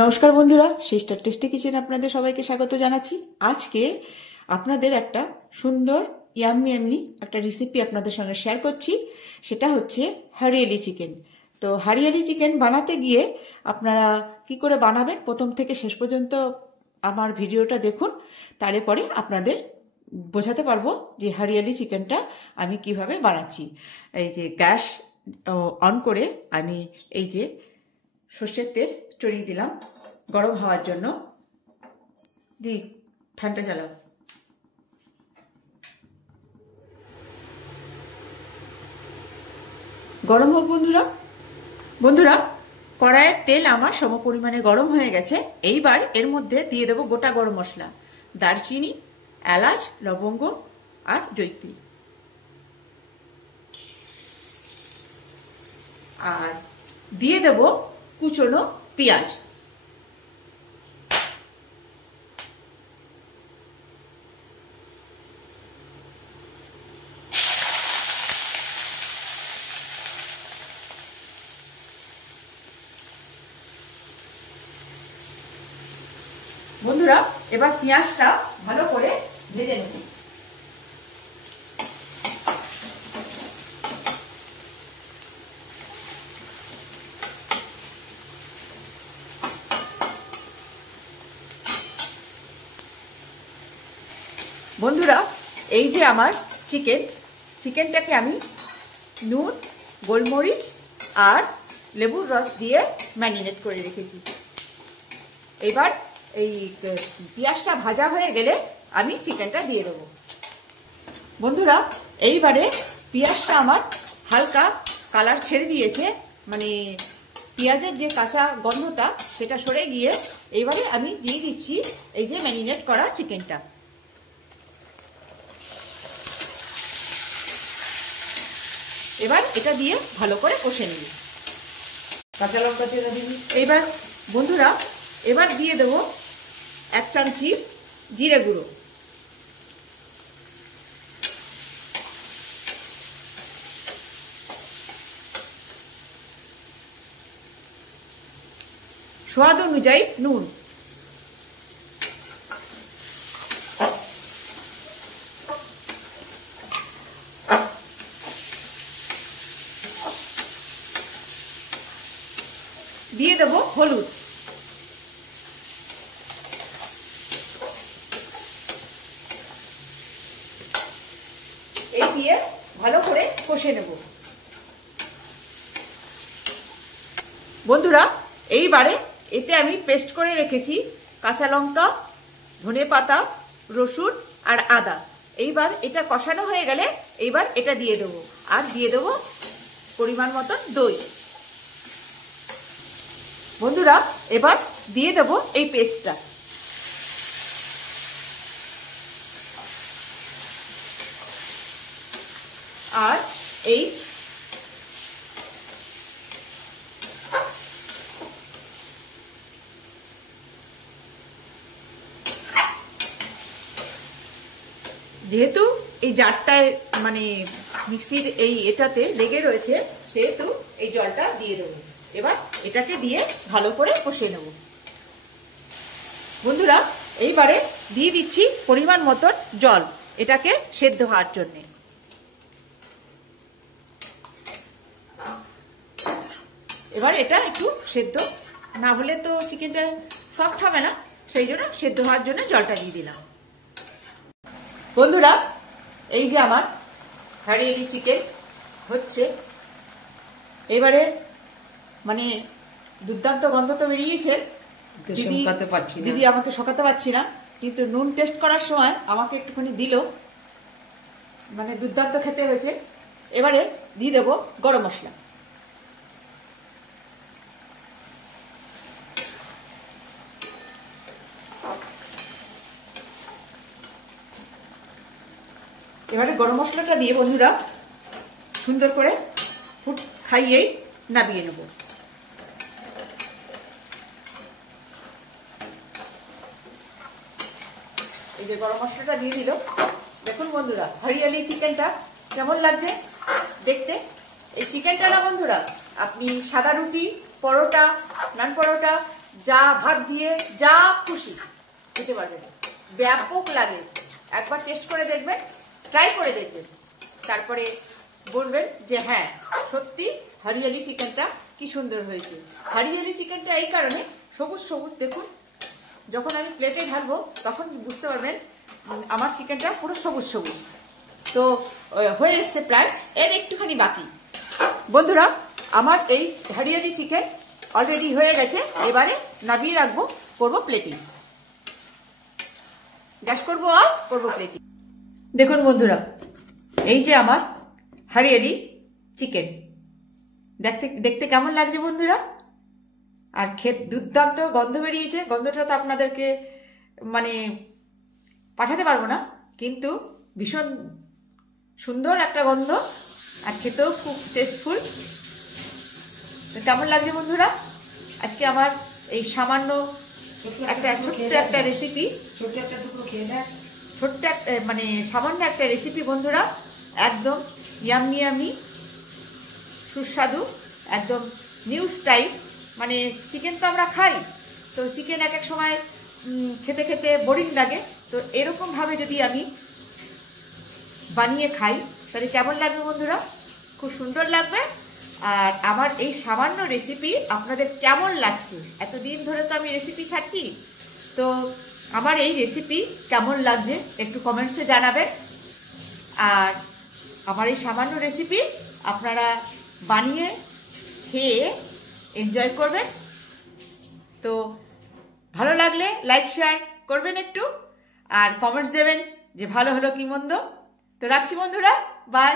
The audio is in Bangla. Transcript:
নমস্কার বন্ধুরা, সিস্টার টেস্টি কিচেন আপনাদের সবাইকে স্বাগত জানাচ্ছি। আজকে আপনাদের একটা সুন্দর ইয়াম্মি একটা রেসিপি আপনাদের সঙ্গে শেয়ার করছি। সেটা হচ্ছে হরিয়ালি চিকেন। তো হরিয়ালি চিকেন বানাতে গিয়ে আপনারা কি করে বানাবেন প্রথম থেকে শেষ পর্যন্ত আমার ভিডিওটা দেখুন, তারপরে আপনাদের বোঝাতে পারবো যে হরিয়ালি চিকেনটা আমি কিভাবে বানাচ্ছি। এই যে গ্যাস অন করে আমি এই যে সর্ষের তেল চড়িয়ে দিলাম গরম হওয়ার জন্য। দি ফ্যানটা চালাও। গরম হোক বন্ধুরা কড়াইয়ের তেল আমার সম পরিমাণে গরম হয়ে গেছে। এইবার এর মধ্যে দিয়ে দেবো গোটা গরম মশলা, দারচিনি, এলাচ, লবঙ্গ আর জয়িত্রী, আর দিয়ে দেব কুচনো পেঁয়াজ। বন্ধুরা এবার পেঁয়াজটা ভালো করে ভেজে নেব। বন্ধুরা এই যে আমার চিকেনটাকে আমি নুন, গোলমরিচ আর লেবুর রস দিয়ে ম্যারিনেট করে রেখেছি। এবার এই পেঁয়াজটা ভাজা হয়ে গেলে আমি চিকেনটা দিয়ে দেবো। বন্ধুরা এইবারে পেঁয়াজটা আমার হালকা কালার ছেড়ে দিয়েছে, মানে পেঁয়াজের যে কাঁচা গন্ধটা সেটা সরে গিয়ে এইবারে আমি দিয়ে দিচ্ছি এই যে ম্যারিনেট করা চিকেনটা। এবার এটা দিয়ে ভালো করে কষে নিই। কাঁচা লঙ্কা দিয়ে দিই। এইবার বন্ধুরা এবার দিয়ে দেবো 1 চামচি জিরে গুঁড়ো, স্বাদ অনুযায়ী নুন, দিয়ে দেবো হলুদ, এই দিয়ে ভালো করে কষে নেব। বন্ধুরা এইবারে এতে আমি পেস্ট করে রেখেছি কাঁচা লঙ্কা, ধনেপাতা, রসুন আর আদা। এইবার এটা কষানো হয়ে গেলে এইবার এটা দিয়ে দেবো, আর দিয়ে দেবো পরিমাণ মতন দই। বন্ধুরা এবার দিয়ে দেবো এই পেস্টটা। আর এই যেহেতু এই জারটায় মানে মিক্সির এই এটাতে লেগে রয়েছে, সেহেতু এই জলটা দিয়ে দেবো। এবার এটাকে দিয়ে ভালো করে কষে নেব। বন্ধুরা এইবারে দিয়ে দিচ্ছি পরিমাণ মতন জল এটাকে সেদ্ধ হওয়ার জন্যে। এবার এটা একটু সেদ্ধ না হলে তো চিকেনটা সফট হবে না, সেই জন্য সেদ্ধ হওয়ার জন্য জলটা দিয়ে দিলাম। বন্ধুরা এই যে আমার হরিয়ালি চিকেন হচ্ছে, এবারে মানে দুর্দান্ত গন্ধ তো বেরিয়েছে। দিদি আমাকে শোকাতে পারছি না, কিন্তু নুন টেস্ট করার সময় আমাকে একটুখানি দিল, মানে দুর্দান্ত খেতে হয়েছে। এবারে দিয়ে দেবো গরম মশলা। এবারে গরম মশলাটা দিয়ে বন্ধুরা সুন্দর করে ফুট খাইয়েই নামিয়ে নেব। এই যে গরম মশলাটা দিয়ে দিল। দেখুন বন্ধুরা হরিয়ালি চিকেনটা কেমন লাগছে দেখতে। এই চিকেনটা না বন্ধুরা আপনি সাদা রুটি, পরোটা, নান পরোটা যা ভাত দিয়ে যা খুশি খেতে পারবেন, ব্যাপক লাগে। একবার টেস্ট করে দেখবেন, ট্রাই করে দেখবেন, তারপরে বলবেন যে হ্যাঁ সত্যি হরিয়ালি চিকেনটা কি সুন্দর হয়েছে। হরিয়ালি চিকেনটা এই কারণে সবুজ সবুজ, দেখুন যখন আমি প্লেটে ঢালবো তখন বুঝতে পারবেন আমার চিকেনটা পুরো সবুজ সবুজ। তো হয়ে এসছে প্রায়, এর একটুখানি বাকি। বন্ধুরা আমার এই হরিয়ালি চিকেন অলরেডি হয়ে গেছে, এবারে নামিয়ে রাখবো, করবো প্লেটিং। গ্যাস করবো আর করবো প্লেটিং। দেখুন বন্ধুরা, এই যে আমার হরিয়ালি চিকেন, দেখতে দেখতে কেমন লাগছে বন্ধুরা? আর দুর্দান্ত গন্ধ বেরিয়েছে। গন্ধটা তো আপনাদেরকে মানে পাঠাতে পারবো না, কিন্তু ভীষণ সুন্দর একটা গন্ধ, আর খেতেও খুব টেস্টফুল। কেমন লাগছে বন্ধুরা আজকে আমার এই সামান্য একটা ছোট্ট একটা রেসিপি, ছোট্ট একটা টুকরো খেয়ে নেয়, ছোট্ট মানে সামান্য একটা রেসিপি বন্ধুরা, একদম ইয়াম্মি ইয়াম্মি, সুস্বাদু, একদম নিউ স্টাইল। মানে চিকেন তো আমরা খাই, তো চিকেন এক এক সময় খেতে খেতে বোরিং লাগে, তো এরকমভাবে যদি আমি বানিয়ে খাই তাহলে কেমন লাগবে বন্ধুরা? খুব সুন্দর লাগবে। আর আমার এই সামান্য রেসিপি আপনাদের কেমন লাগছে? এতদিন ধরে তো আমি রেসিপি ছাড়ছি, তো আমার এই রেসিপি কেমন লাগছে একটু কমেন্টসে জানাবেন। আর আমার এই সামান্য রেসিপি আপনারা বানিয়ে খেয়ে এনজয় করবেন। তো ভালো লাগলে লাইক শেয়ার করবেন একটু, আর কমেন্টস দেবেন যে ভালো হলো কি মন্দ। তো রাখছি বন্ধুরা, বাই।